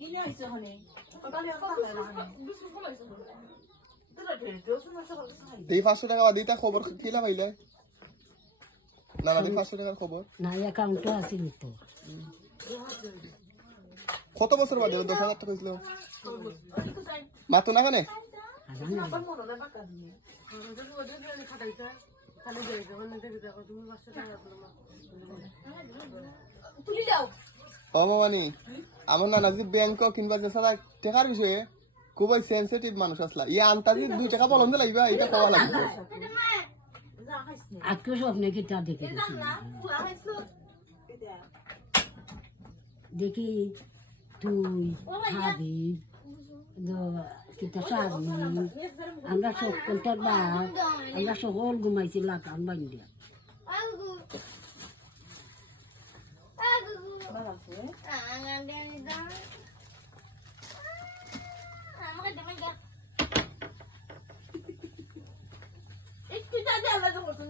কিনে আইছে হনে কালি আর টাকা না বিশ কমাইছে তোরা ঢেলতেও শোনা সকাল খাই দেই 500 টাকা দিতা খবর কিলা পাইলে না না দেই 500 টাকার খবর না অ্যাকাউন্টে আছে তো কত বছর বাদে 10000 টাকা হইছিল মাতো না কানে আবার মনে না বাকা দিয়ে তুই যাও ও মামানি আমার নানাজি ব্যাংক কিনবা যে সাদা টাকার বিষয়ে খুবই সেনসিটিভ মানুষ আসলা ইয়া আন্তাজি 2 টাকা বলন লাগবে এটা পাওয়া লাগবে আজকে স্বপ্নে কিতা দেখে দেখি তুই হাবিব কিতা সাজনি আমরা সকলটার বাপ আমরা সকল ঘুমাইছি লাকান বান্ধিয়া একটু যা যা আলাদা করতে